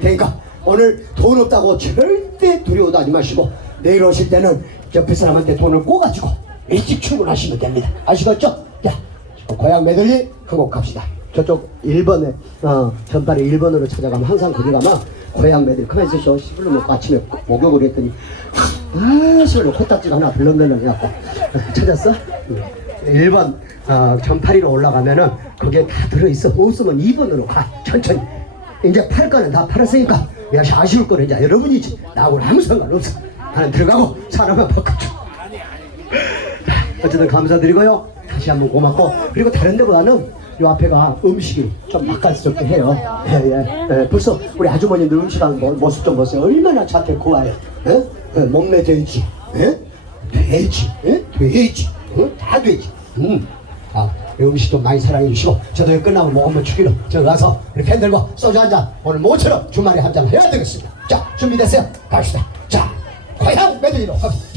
테니까 오늘 돈 없다고 절대 두려워도 하지 마시고 내일 오실 때는 옆에 사람한테 돈을 꿔가지고 일찍 출근하시면 됩니다. 아시겠죠? 자, 고향 메들리 한 곡 갑시다. 저쪽 1번에 어, 전달에 1번으로 찾아가면 항상 거기 가면 고향 메들리 가만히 있으셔 시불러 먹고 아침에 목욕을 했더니 아 시불러 코딱지가 하나 덜렁덜렁 해갖고 찾았어? 응. 1번 어, 전파리로 올라가면은 거기에 다 들어있어 없으면 2번으로 가 천천히 이제 팔 거는 다 팔았으니까 야 아쉬울 거는 이제 여러분이지 나하고는 아무 상관없어 나는 들어가고 사람은 바꿔줘 어쨌든 감사드리고요 다시 한번 고맙고 그리고 다른 데보다는 요 앞에가 음식이 좀 맛깔스럽게 해요 예, 예, 예, 벌써 우리 아주머니들 음식하는 모- 모습 좀 보세요 얼마나 자태 고와요 예? 예, 목매 돼지 예? 돼지 예? 돼지 어? 다 돼지 음. 아, 이 음식 좀 많이 사랑해 주시고 저도 끝나면 뭐 한번 주기로 저 가서 우리 팬들과 소주 한 잔 오늘 모처럼 주말에 한 잔 해야 되겠습니다. 자 준비됐어요? 갑시다. 자 고향 메들리로 갑시다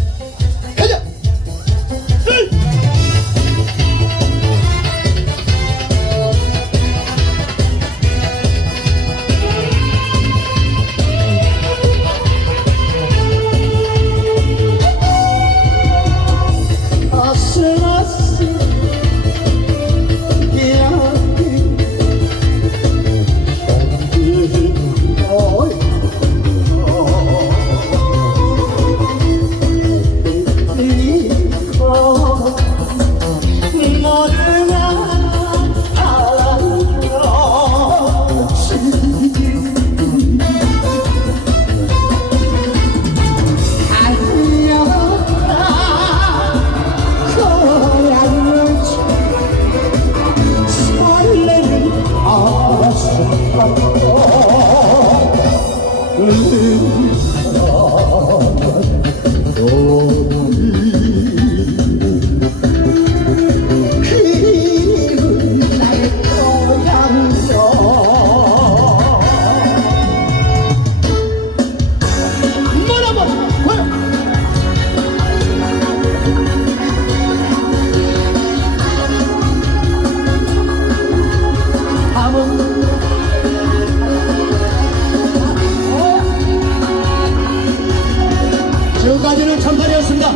지 금까지는 천판이었습니다.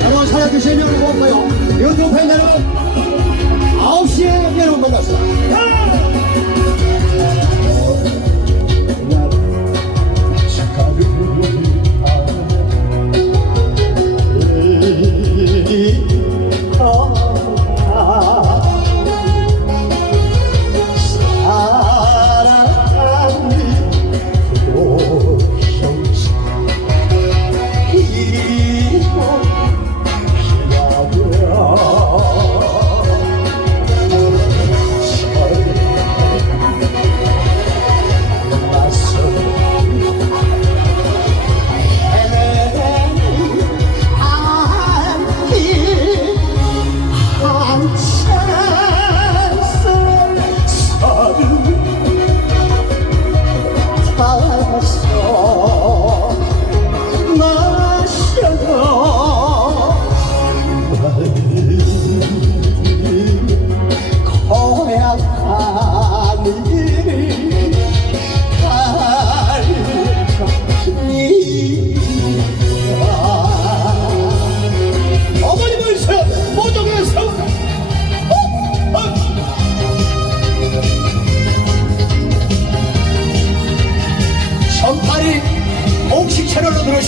여러분 사랑해주시면 고맙고요. 유튜브 팬 여러분 9시에 여러분 만났습니다. 어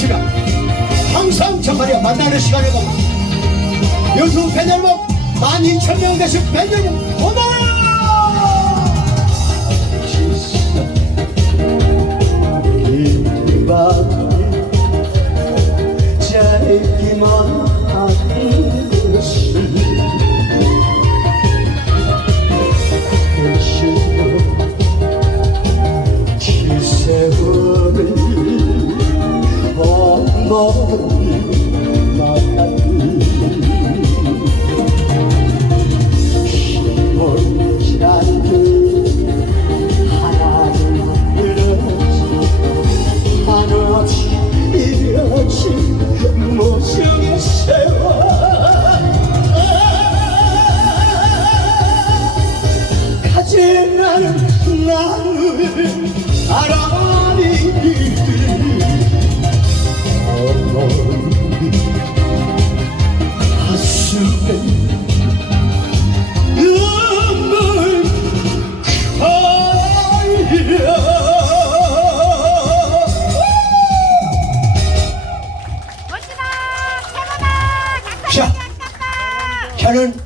시면 항상 전파리와 만나는 겁니다 유튜브 팬 여러분 12,000명 되신 팬 여러분 고마워 머니 만났